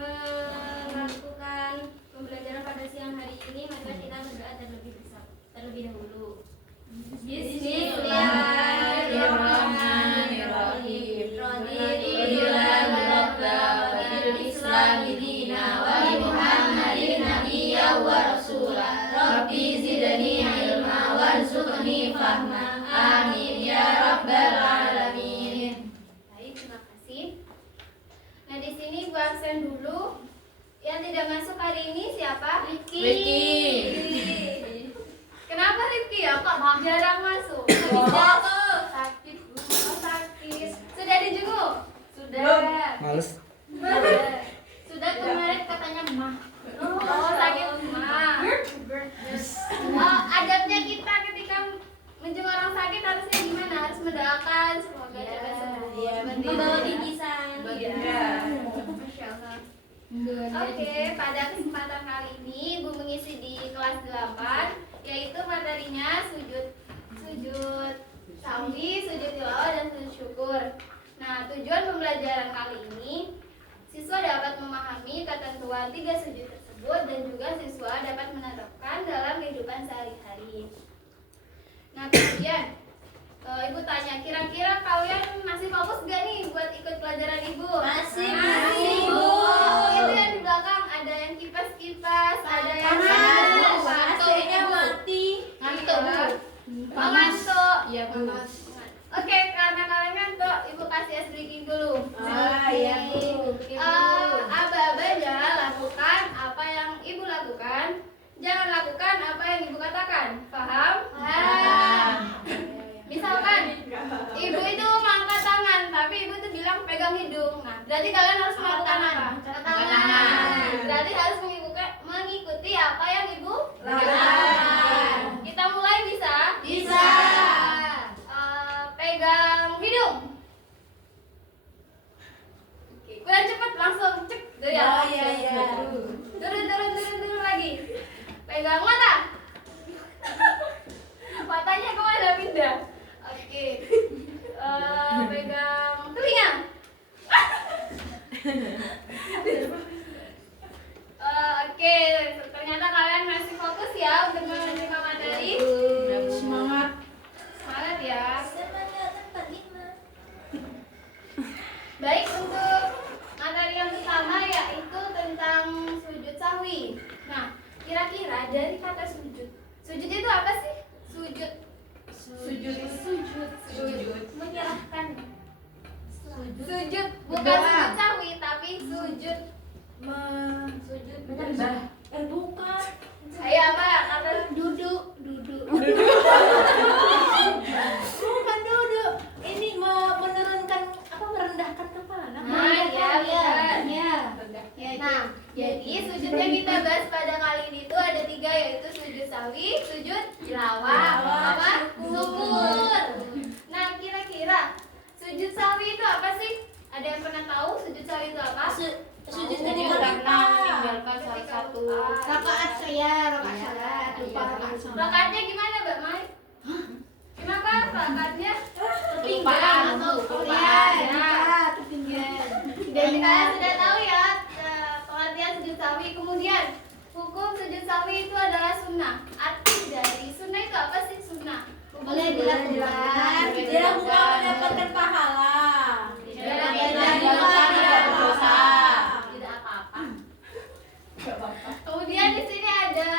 melakukan pembelajaran pada siang hari ini, maka kita berdoa terlebih dahulu. Bismillahirrahmanirrahim. Radiallahu rabbil Islami dina wa li Muhammadin nabiyyan wa rasula. Rabbi zidni ilma warzuqni fahma. Amin ya rabbal alamin. Baik, terima kasih. Nah, di sini Ibu absen dulu. Yang tidak masuk hari ini siapa? Rifki. Kenapa Rifki ya? Kok jarang masuk? Sakit. Oh, sakit. Sudah dijenguk? Sudah. Males. Sudah kemarin katanya mah. Oh, sakit mah. Oh, adabnya kita ketika menjenguk orang sakit harusnya gimana? Harus mendoakan semoga cepat sembuh. Membawa bingkisan. Masya Allah. Oke, pada kesempatan kali ini Ibu mengisi di kelas 8, yaitu materinya sujud sahwi, sujud tilawah, dan sujud syukur. Nah, tujuan pembelajaran kali ini siswa dapat memahami ketentuan 3 sujud tersebut dan juga siswa dapat menerapkan dalam kehidupan sehari-hari. Nah, kemudian Ibu tanya, kira-kira kalian masih fokus gak nih buat ikut pelajaran Ibu? Masih Bu. Itu yang di belakang ada yang kipas-kipas, ada yang AC-nya mati. Ngantuk. Oh, ngantuk. Iya, Bu. Oke, karena kalian ngantuk, Ibu kasih es drinking dulu. Iya, Bu. Aba-aba jangan lakukan apa yang Ibu lakukan. Jangan lakukan apa yang Ibu katakan. Paham? Misalkan Ibu itu mengangkat tangan, tapi Ibu tuh bilang pegang hidung. Nah, berarti kalian harus melakukan apa? Tangan. Berarti harus mengikuti apa yang Ibu lakukan. Kita mulai bisa? Bisa. Pegang hidung. Oke, kurang cepat, langsung cek dari atas. Iya. Turun lagi. Pegang mata. Matanya kemana pindah? Oke. Pegang telinga. Oke, ternyata kalian masih fokus ya untuk menerima materi. Semangat. Semangat ya. Baik, untuk materi yang pertama yaitu tentang sujud sahwi. Nah, kira-kira dari kata sujud itu apa sih? Sujud menyerahkan. Sujud bukan sujud sahwi tapi sujud Menyembah. Bukan. Ayo apa kata duduk. Bukan duduk. Ini menurunkan merendahkan kepala. Nah, ya. Nah, Jadi sujudnya kita bahas pada kali ini itu ada 3, yaitu sujud sahwi, sujud tilawah, apa? Syukur. Nah, kira-kira sujud sahwi itu apa sih? Ada yang pernah tahu sujud sahwi itu apa? sujud Jadi karena meninggalkan salah satu rakaat salat. Rakaatnya gimana, Mbak Mai? Kenapa rakaatnya Kelupaan. Dan kalian sudah tahu ya pengertian sujud sahwi. Kemudian hukum sujud sahwi itu adalah sunnah. Arti dari sunnah itu apa sih? Sunnah Boleh dilakukan mendapatkan pahala. tidak berdosa. Tidak apa-apa. Kemudian di sini ada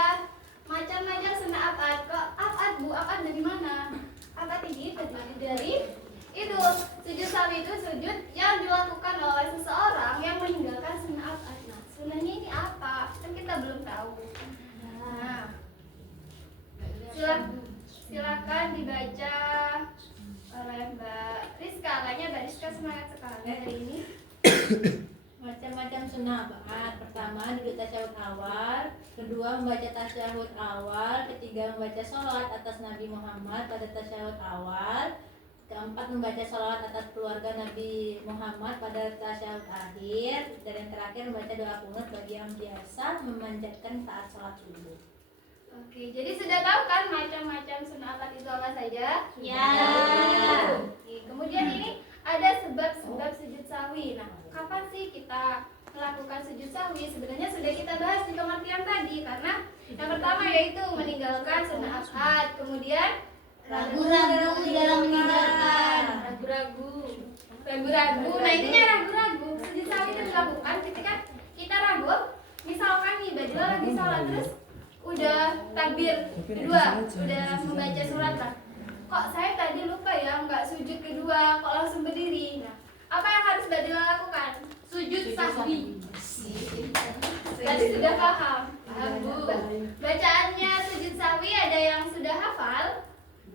macam-macam sunnah abad. Kok abad Bu? Abad dari mana? Abad ini terdiri dari itu sujud sahwi itu sujud yang dilakukan oleh seseorang yang meninggalkan sunnah abad. Nah, sunnahnya ini apa? Kan kita belum tahu. Nah, silakan dibaca oleh Mbak Rizka. Kayaknya Mbak Rizka semangat sekali hari ini. Macam-macam sunnah ba'at. Pertama duduk tasyahud awal, kedua membaca tasyahud awal, ketiga membaca sholawat atas Nabi Muhammad pada tasyahud awal, keempat membaca sholawat atas keluarga Nabi Muhammad pada tasyahud akhir, dan yang terakhir membaca doa kunut bagi yang biasa memanjatkan saat sholat subuh. Oke, jadi sudah tahu kan macam-macam sunnah abad itu apa saja? Ya. Oke, kemudian ini ada sebab-sebab sujud sahwi. Nah, kapan sih kita melakukan melakukan sujud sahwi sebenarnya sudah kita bahas di pengertian tadi, karena yang pertama yaitu meninggalkan sunnah akad, kemudian Ragu-ragu dalam meninggalkan. Ragu-ragu. Nah, intinya ragu-ragu. Sujud sahwi itu dilakukan ketika kita ragu. Misalkan nih Badila lagi sholat terus udah takbir kedua, udah membaca surat lah. Kok saya tadi lupa ya nggak sujud kedua, kok langsung berdiri. Nah, apa yang harus Badila lakukan? Sujud sahwi. Tadi sudah paham? Paham, Bu. Bacaannya sujud sahwi ada yang sudah hafal?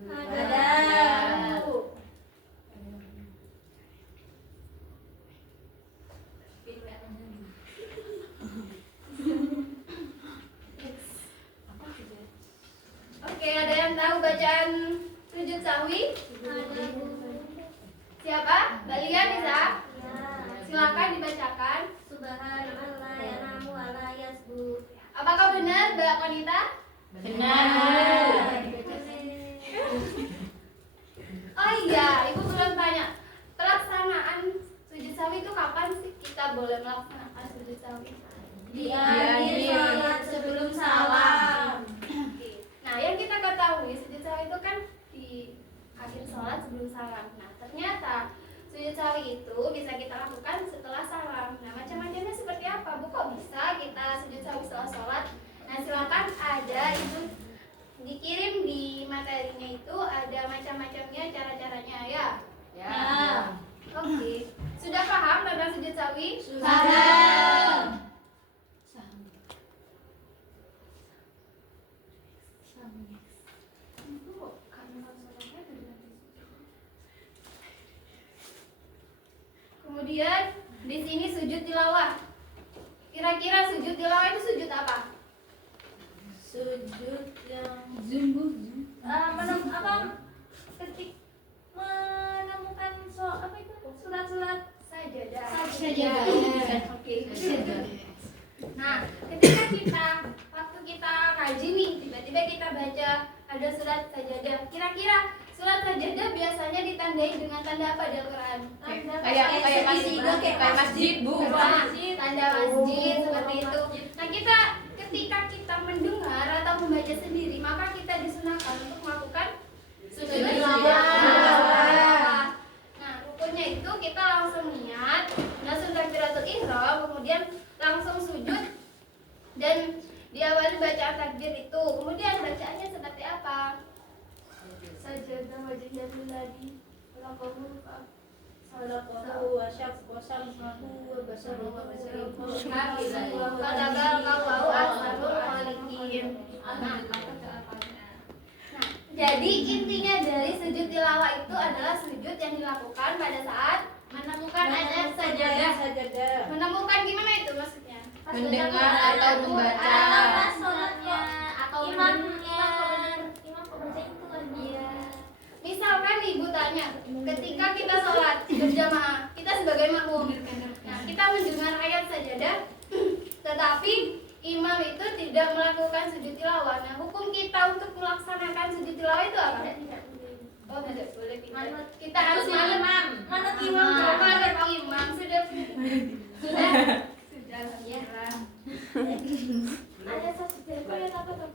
Ada. Bu. Oke, ada yang tahu bacaan sujud sahwi? Siapa? Balia bisa? Silakan dibacakan. Subhanallah yanamu ala yasbu. Apakah benar, Mbak Konita? Benar. Oh iya, Ibu belum tanya. Pelaksanaan sujud sahwi itu kapan sih kita boleh melaksanakan sujud sahwi? Di akhir sholat sebelum salam. Nah, yang kita ketahui sujud sahwi itu kan di akhir sholat sebelum salam. Nah, ternyata sujud sahwi itu bisa kita lakukan setelah salam. Nah, macam-macamnya seperti apa, Bu? Kok bisa kita sujud sahwi setelah sholat? Nah, silakan ada itu dikirim di materinya, itu ada macam-macamnya cara-caranya ya. Ya. Oke. Sudah paham tentang sujud sahwi? Paham. Kemudian di sini sujud tilawah. Kira-kira sujud tilawah itu sujud apa? Sujud yang Menemukan surat-surat Sajadah. Sajadah. Oke. Nah, ketika waktu kita ngaji nih, tiba-tiba kita baca ada surat sajadah. Kira-kira surat sajadah biasanya ditandai dengan tanda apa di Al-Quran? Kayak masjid, Bu. Nah, tanda masjid seperti itu. Nah, ketika kita mendengar atau membaca sendiri, maka kita disunahkan untuk melakukan sujud tilawah. Nah, rukunnya itu kita langsung niat, langsung takbiratul ihram, kemudian langsung sujud dan diawali bacaan takbir itu. Kemudian bacaannya seperti apa? Sajadah wajhnya lillahi wa qawluhu Sallallahu wa syaqwasamhu wa basaruhu wa basaruhu. Katakanallahu asrarul khaliqin. Jadi intinya dari sujud tilawah itu adalah sujud yang dilakukan pada saat menemukan ayat sajadah. Menemukan gimana itu maksudnya? Mendengar atau membaca. sholatnya atau imamnya. Imam pembaca itu kan dia. Misalkan ibu tanya, ketika kita sholat berjamaah, kita sebagai makmum, nah kita mendengar ayat sajadah, tetapi imam itu tidak melakukan sujud tilawah. Nah, hukum kita untuk melaksanakan sujud tilawah itu apa? Oh, tidak boleh. Kita harus manut imam. Manut imam sudah. Alhamdulillah. Ada sajadah ayat apa tuh?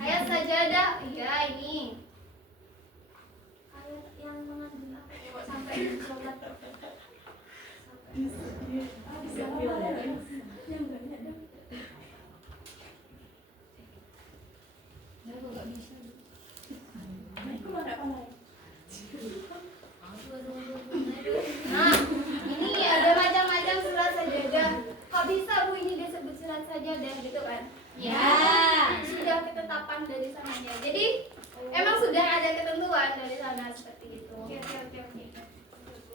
Ayat sajadah, iya ini. Ayat yang mengandung apa? Kok sampai sholat? Nah, ini ada macam-macam surat sajadah. Kok bisa Bu ini disebut surat sajadah gitu kan? Ya. Sudah ketetapan dari sananya. Jadi emang sudah ada ketentuan dari sana seperti itu. Oke.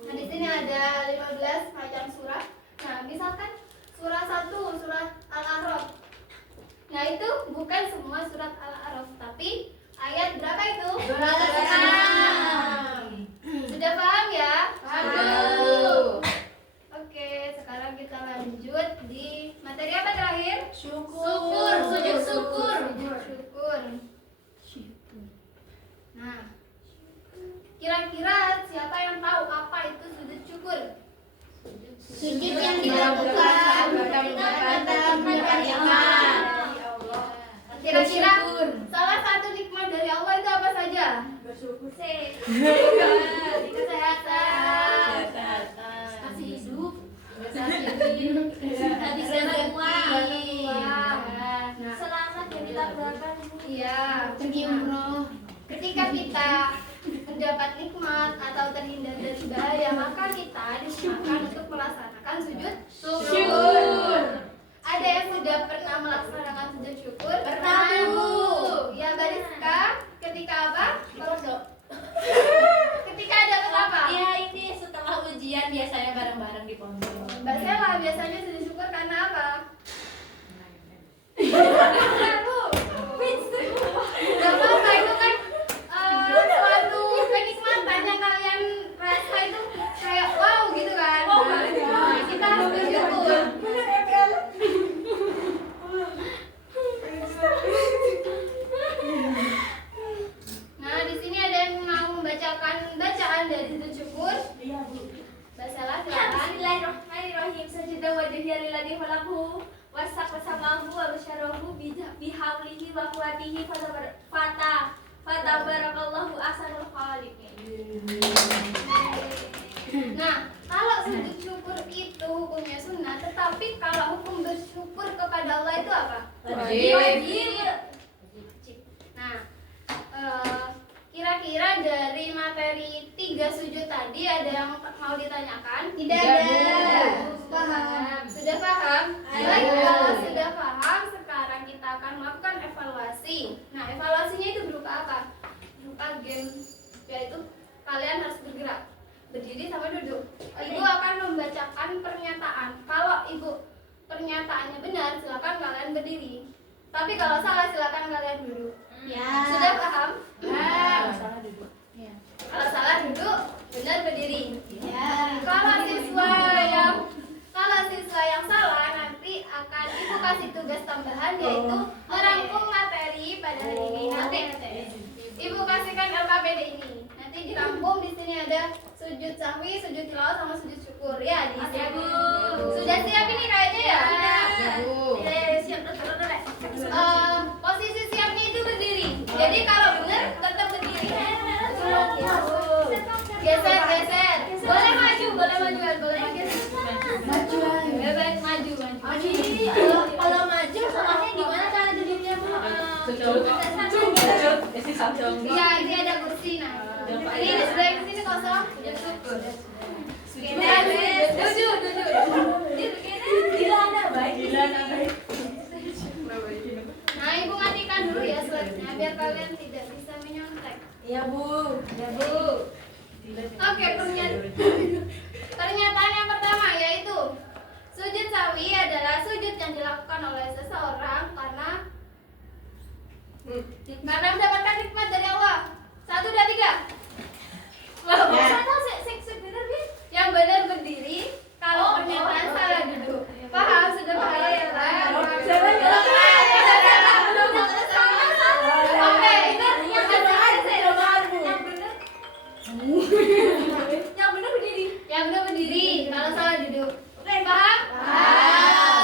Nah, di sini ada 15 macam surah. Nah, misalkan surah 1, surat Al-A'raf. Nah, itu bukan semua surat Al-A'raf, tapi ayat berapa itu? 206. Sudah paham ya? Paham. Oke, sekarang kita lanjut di materi apa terakhir? Syukur. Sujud syukur. Nah, kira-kira siapa yang tahu apa itu sujud syukur? Sujud yang dilakukan kesehatan, Kasih hidup. Tadi selamat uang. Nah, Selamat yang kita berangkat. iya. Pergi umroh. Ketika kita mendapat nikmat atau terhindar dari bahaya, maka kita disunahkan untuk melaksanakan sujud syukur. Ada yang sudah pernah melaksanakan sujud syukur? Pernah, Bu. Ya, Bariska. Ketika apa? Ketika dapat apa? Iya, ini setelah ujian biasanya bareng-bareng di pondok. Mbak Sela biasanya sujud syukur karena apa? Gak apa-apa, itu kan suatu kenikmatan yang kalian rasa itu kayak wow gitu kan. Nah, kita harus bersyukur. Nah, di sini ada yang mau membacakan bacaan dari sujud syukur. Mbak Sela silakan. Bismillahirrahmanirrahim. Sajada wajhiya lilladzi khalaqahu wasaqasamahu wa basyarahu bihaulihi wa quwwatihi fatabarakallahu ahsanul khaliqin. Nah, kalau sujud syukur itu hukumnya sunnah, tetapi kalau hukum bersyukur kepada Allah itu apa? Wajib. Nah, kira-kira dari materi 3 sujud tadi ada yang mau ditanyakan? Tidak ada. Paham? Sudah paham? Ada. Baik, kalau sudah paham, sekarang kita akan melakukan evaluasi. Nah, evaluasinya itu berupa apa? Berupa game, yaitu kalian harus bergerak, berdiri sama duduk. Ibu akan membacakan pernyataan. Kalau ibu pernyataannya benar, silakan kalian berdiri. Tapi kalau salah, silakan kalian duduk. Ya. Sudah paham? Salah duduk. Ya. Kalau salah duduk, benar berdiri. Ya. Kalau siswa yang salah nanti akan ibu kasih tugas tambahan yaitu merangkum materi pada hari ini. Nanti ibu kasihkan LKPD ini. Nanti dirangkum, di sini ada sujud sahwi, sujud tilawah sama sujud syukur ya. Siap, Bu. Sudah siap ini kayaknya ya? Bu. Siap, Posisi siapnya itu berdiri. Jadi kalau benar tetap berdiri. Geser. Boleh maju, boleh majuan, boleh maju. Majuan. Baik, maju. Kalau maju salahnya gimana cara duduknya, Bu? Iya, ini ada kursi nah. Ini di sebelah sini kosong. Sujud syukur. Nah, ibu matikan dulu ya slide-nya biar kalian tidak bisa menyontek. Iya, Bu. Oke, pernyataan yang pertama yaitu sujud sawi adalah sujud yang dilakukan oleh seseorang karena mendapatkan nikmat dari Allah. 1, 2, 3. Yang benar berdiri, kalau pernyataan salah duduk. Paham? Sudah paham ya? Oke, itu yang benar. Yang benar berdiri, kalau salah duduk. Oke, paham?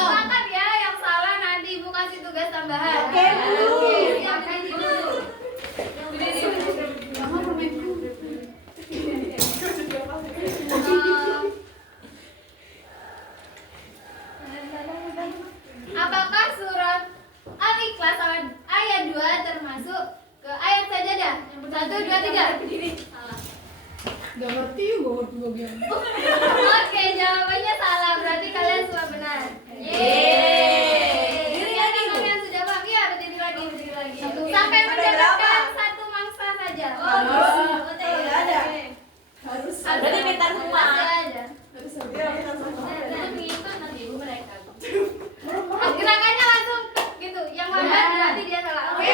Sepakat ya, yang salah nanti ibu kasih tugas tambahan. Oke, Bu. Siapkan dulu. Apakah surat Al-Ikhlas ayat 2 termasuk ke ayat sajadah? 1, 2, 3. Salah. Gak ngerti bagian. Oke, jawabannya salah. Berarti kalian semua benar. Yeay. Berdiri lagi. Kalian sudah paham? Ya, berdiri lagi. Sampai mendapatkan 1 mangsa saja. Harus. Berarti minta semua. Ada. Gerakannya langsung gitu. Yang lambat berarti dia salah. Oke.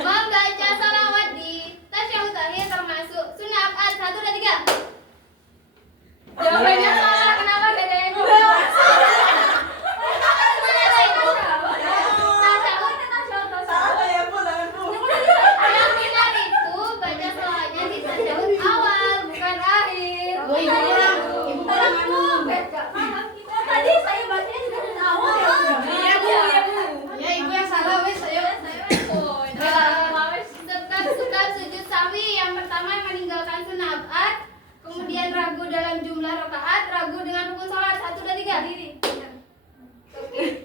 Membaca salawat di tasyahud akhir termasuk sunnah abad. 1, 2, 3. Jawabannya salah. Kenapa gak ada yang jawab? Yang benar itu baca salawatnya di tasyahud awal, bukan akhir. Ibu pulang anu. Tadi saya bacanya sudah dari awal. Iya, Bu. Ya, Ibu yang salah wes. dalam jumlah rakaat, ragu dengan rukun sholat. 1, 2, 3.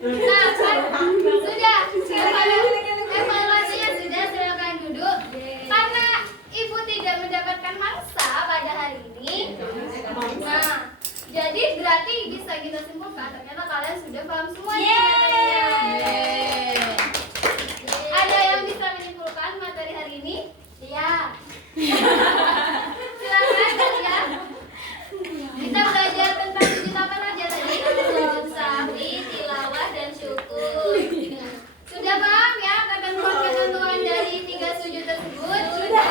Nah, kan sudah. Evaluasinya sudah, silakan duduk. Karena ibu tidak mendapatkan mangsa pada hari ini. Nah, jadi berarti bisa kita simpulkan ternyata kalian sudah paham semuanya materinya. Ada yang bisa menyimpulkan materi hari ini? Iya. Silakan kalian. Kita belajar tentang sujud apa saja tadi? Sujud sahwi, tilawah, dan syukur. Sudah paham ya ketentuan-ketentuan dari 3 sujud tersebut? Sudah.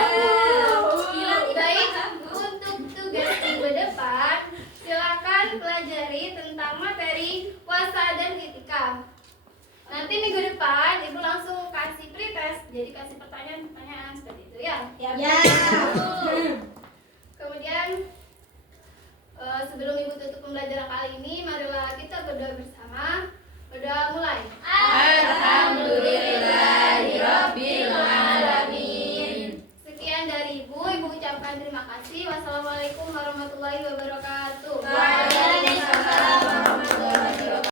Baik, untuk tugas minggu depan, silakan pelajari tentang materi puasa dan itikaf. Nanti minggu depan ibu langsung kasih pretest, jadi kasih pertanyaan-pertanyaan seperti itu ya. Ya. Kemudian sebelum ibu tutup pembelajaran kali ini, marilah kita berdoa bersama. Berdoa mulai. Alhamdulillahirabbil alamin. Sekian dari ibu ucapkan terima kasih. Wassalamualaikum warahmatullahi wabarakatuh.